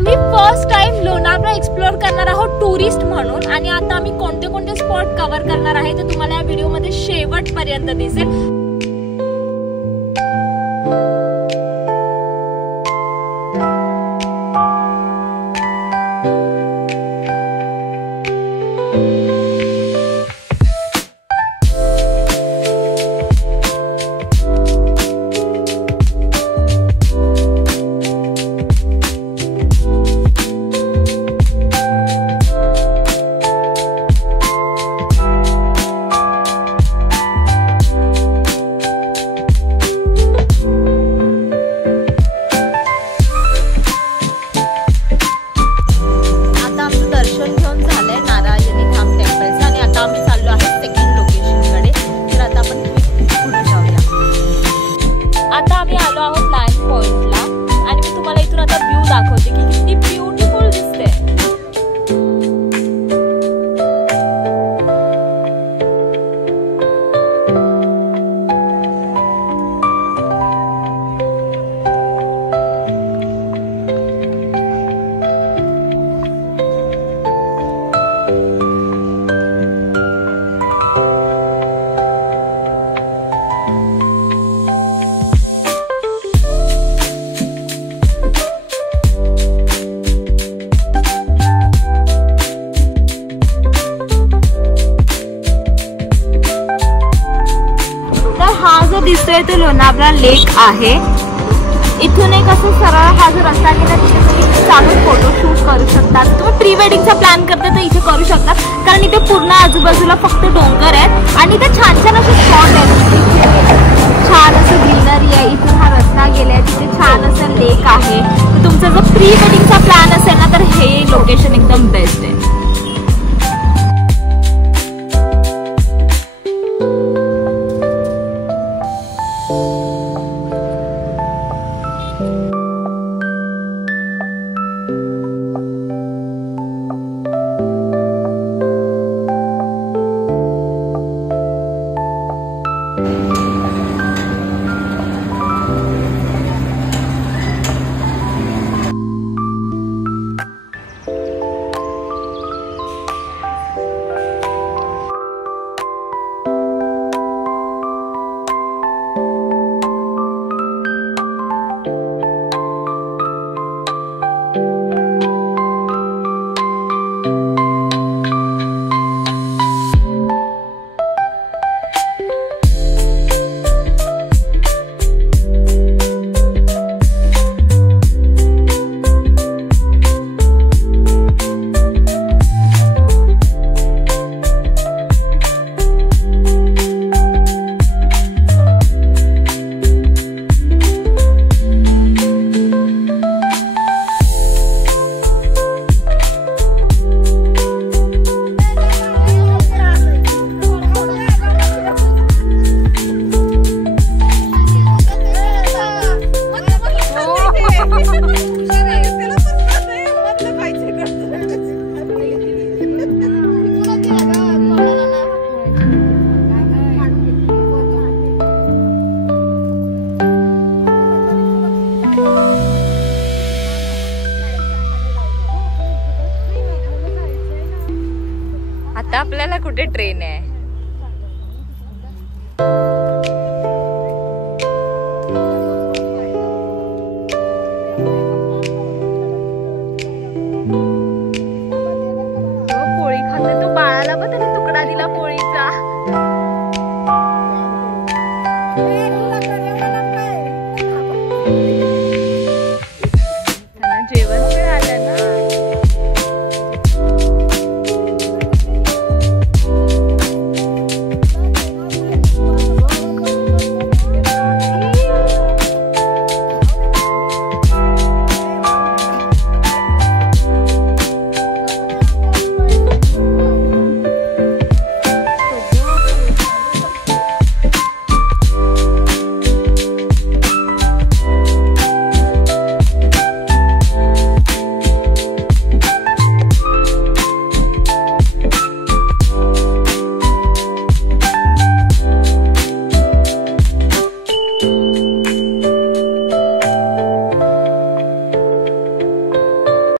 आम्ही first time Lonavala एक्सप्लोर करणार आहोत टुरिस्ट म्हणून, आणि आता आम्ही कोणते कोणते स्पॉट कव्हर करणार आहे ते तुम्हाला या व्हिडिओमध्ये शेवटपर्यंत दिसेल. दिसतोय तो लोणावळा लेक आहे. इथून एक असं सरळ हा जो रस्ता गेला तिथे तुम्ही चालून फोटोशूट करू शकता. तुम्ही प्री वेडिंगचा प्लॅन करता तर इथे करू शकता, कारण इथे पूर्ण आजूबाजूला फक्त डोंगर आहेत आणि इथे छान छान असे स्पॉट आहेत. छान असं ग्रीनरी आहे. इथून हा रस्ता गेलाय, तिथे छान असं लेक आहे. तर तुमचा जर प्री वेडिंगचा प्लॅन असेल ना तर हे लोकेशन एकदम बेस्ट आहे. आता आपल्याला कुठे ट्रेन आहे? पोळी खाते तो बाळाला पण त्याने तुकडा दिला पोळीचा. त्यांना जेवण